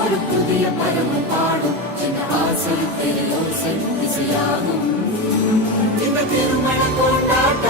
ஒரு புதிய பருவம் பாடும் என்ற ஆசை பெரியோசை இசையாகும் இந்த திருமண கொண்டாட்டம்